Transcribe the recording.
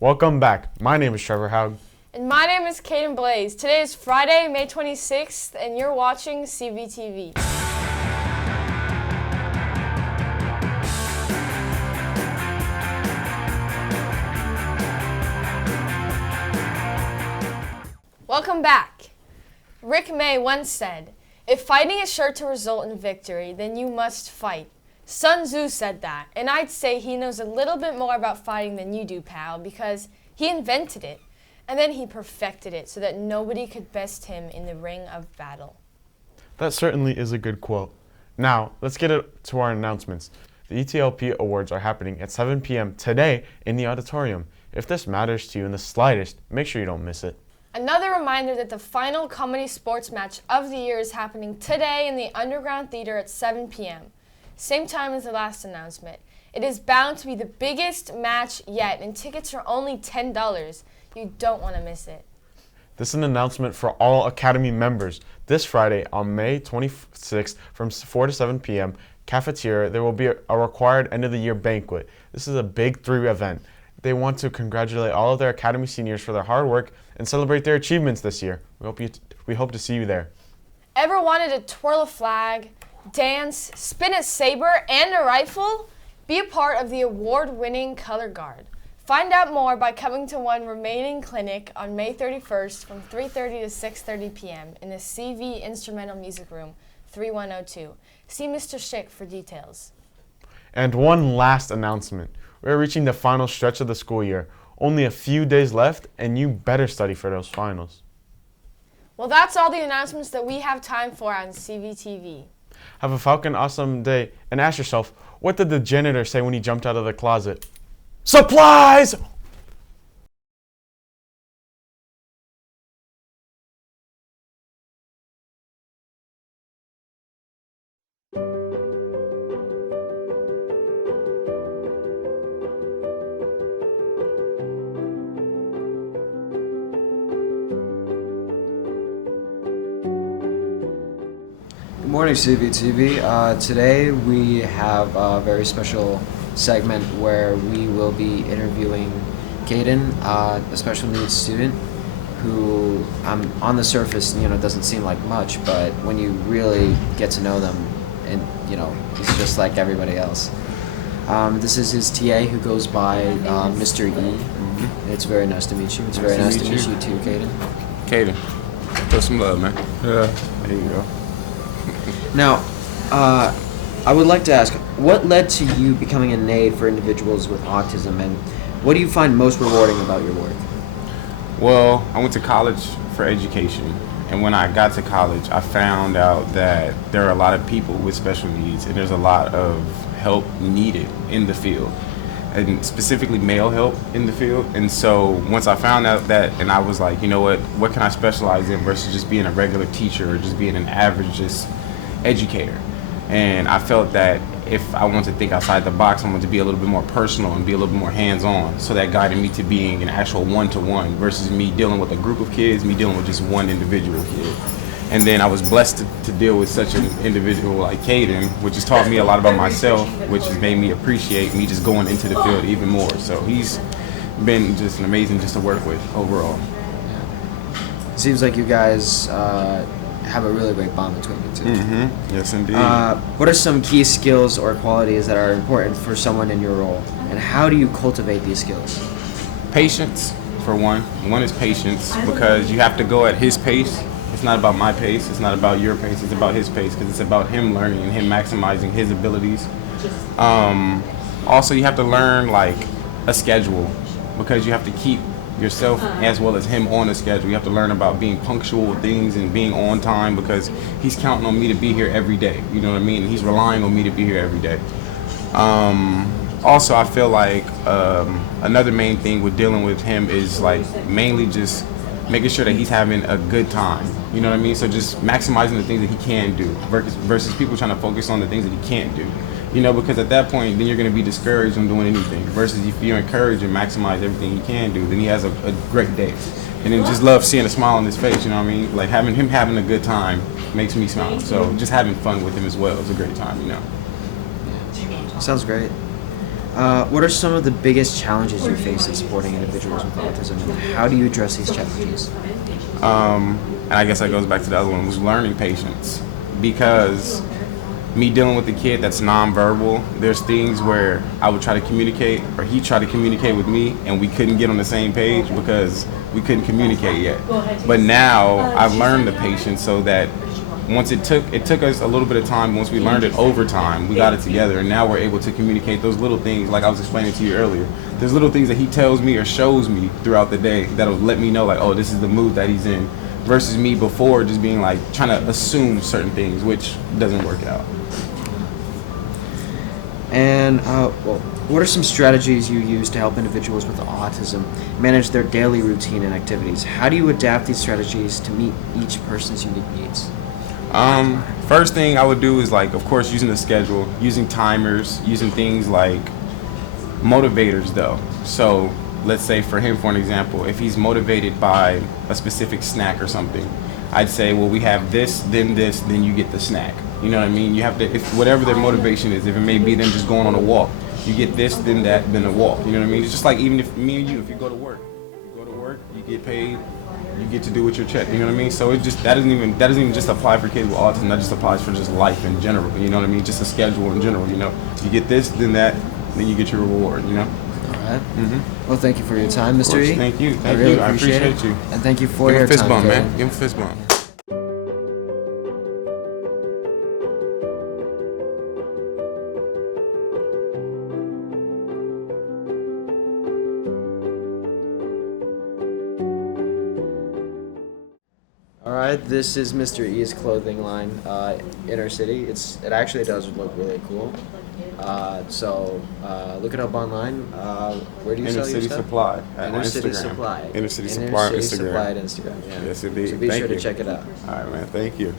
Welcome back. My name is Trevor Haug. And my name is Caden Blaze. Today is Friday, May 26th, and you're watching CVTV. Welcome back. Rick May once said, "If fighting is sure to result in victory, then you must fight." Sun Tzu said that, and I'd say he knows a little bit more about fighting than you do, pal, because he invented it, and then he perfected it so that nobody could best him in the ring of battle. That certainly is a good quote. Now, let's get to our announcements. The ETLP Awards are happening at 7 p.m. today in the auditorium. If this matters to you in the slightest, make sure you don't miss it. Another reminder that the final comedy sports match of the year is happening today in the Underground Theater at 7 p.m. Same time as the last announcement. It is bound to be the biggest match yet, and tickets are only $10. You don't want to miss it. This is an announcement for all Academy members. This Friday on May 26th from 4 to 7 p.m. cafeteria, there will be a required end-of-the-year banquet. This is a Big 3 event. They want to congratulate all of their Academy seniors for their hard work and celebrate their achievements this year. We hope to see you there. Ever wanted to twirl a flag, dance, spin a saber, and a rifle? Be a part of the award-winning Color Guard. Find out more by coming to one remaining clinic on May 31st from 3:30 to 6:30 p.m. in the CV Instrumental Music Room, 3102. See Mr. Schick for details. And one last announcement. We're reaching the final stretch of the school year. Only a few days left, and you better study for those finals. Well, that's all the announcements that we have time for on CVTV. Have a Falcon awesome day, and ask yourself, what did the janitor say when he jumped out of the closet? Supplies! Good morning, CVTV. Today we have a very special segment where we will be interviewing Caden, a special needs student who, on the surface, doesn't seem like much, but when you really get to know them, and he's just like everybody else. This is his TA who goes by Mr. E. Mm-hmm. It's very nice to meet you. It's very nice to meet you too, Caden. Caden, throw some love, man. Yeah. There you go. Now, I would like to ask, what led to you becoming an aide for individuals with autism, and what do you find most rewarding about your work? Well, I went to college for education, and when I got to college, I found out that there are a lot of people with special needs, and there's a lot of help needed in the field, and specifically male help in the field. And so once I found out that, and I was like, you know what can I specialize in versus just being a regular teacher or just being an average just educator. And I felt that if I wanted to think outside the box, I wanted to be a little bit more personal and be a little bit more hands-on. So that guided me to being an actual one-to-one versus me dealing with a group of kids, me dealing with just one individual kid. And then I was blessed to deal with such an individual like Caden, which has taught me a lot about myself, which has made me appreciate me just going into the field even more. So he's been just an amazing just to work with overall. Seems like you guys have a really great bond between you two. Mm-hmm. Yes, indeed. What are some key skills or qualities that are important for someone in your role, and how do you cultivate these skills? Patience, for one. One is patience, because you have to go at his pace. It's not about my pace. It's not about your pace. It's about his pace, because it's about him learning and him maximizing his abilities. Also, you have to learn like a schedule, because you have to keep yourself as well as him on a schedule. You have to learn about being punctual with things and being on time, because he's counting on me to be here every day. You know what I mean? He's relying on me to be here every day. Also, I feel like another main thing with dealing with him is like mainly just making sure that he's having a good time. You know what I mean? So just maximizing the things that he can do versus people trying to focus on the things that he can't do. Because at that point, then you're going to be discouraged from doing anything. Versus if you encourage and maximize everything he can do, then he has a great day. And then just love seeing a smile on his face, you know what I mean? Like having a good time makes me smile. So just having fun with him as well is a great time, Sounds great. What are some of the biggest challenges you face in supporting individuals with autism, and how do you address these challenges? And I guess that goes back to the other one, was learning patience. Because me dealing with a kid that's nonverbal, there's things where I would try to communicate, or he tried to communicate with me, and we couldn't get on the same page because we couldn't communicate yet. But now I've learned the patience, so that once it took us a little bit of time. Once we learned it over time, we got it together, and now we're able to communicate those little things, like I was explaining to you earlier. There's little things that he tells me or shows me throughout the day that'll let me know, like, oh, this is the mood that he's in, versus me before just being like trying to assume certain things, which doesn't work out. And what are some strategies you use to help individuals with autism manage their daily routine and activities? How do you adapt these strategies to meet each person's unique needs? First thing I would do is, like, of course, using the schedule, using timers, using things like motivators though. So let's say for him, for an example, if he's motivated by a specific snack or something, I'd say, well, we have this, then you get the snack. You know what I mean? You have to, if whatever their motivation is, if it may be them just going on a walk, you get this, then that, then a walk. You know what I mean? It's just like, even if me and you, if you go to work, you get paid, you get to do with your check. You know what I mean? So it just, that doesn't even just apply for kids with autism. That just applies for just life in general. You know what I mean? Just a schedule in general. You know, you get this, then that, then you get your reward. You know. All right. Mm-hmm. Well, thank you for your time, Mr. E. Thank you. I really appreciate it. you. And thank you for Give your him a fist time. bump, Kaden. man. Give him a fist bump. All right, this is Mr. E's clothing line, Inner City. It actually does look really cool. So look it up online. Where do you Inner sell your City stuff? Supply at Inner City Instagram. Supply. Inner City Supply on Inner City Instagram. Supply at Instagram. Yeah. Yes, indeed. So be Thank sure you. to check it out. All right, man. Thank you.